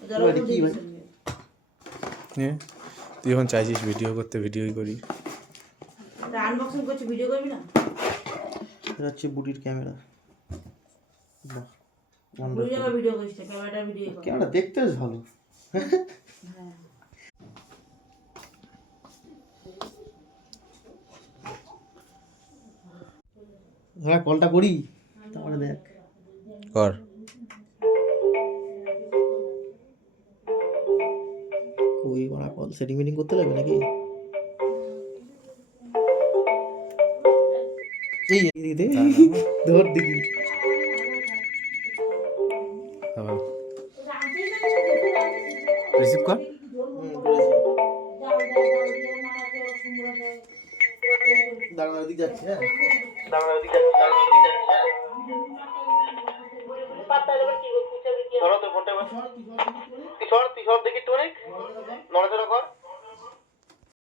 কি ভাই তুই যখন চাইছিস ভিডিও করতে ভিডিওই করি। আনবক্সিং করছি, ভিডিও করবি না? এটা হচ্ছে বুটির ক্যামেরা। বাহ, ভিডিও করিস না, ক্যামেরাটা ভিডিও কর। ক্যামেরা দেখতে বেশ ভালো। হ্যাঁ হ্যাঁ, কলটা করি তারপরে দেখ। কর। ওই করা কল সেটিং মিটিং করতে লাগবে নাকি? এই ধর দেখি। রিসিভ কর। দাঁড়ানো দিক যাচ্ছে। হ্যাঁ ধরো তো ফোনটা, তুই সর দেখি একটু, অনেক নড়াচড়া কর।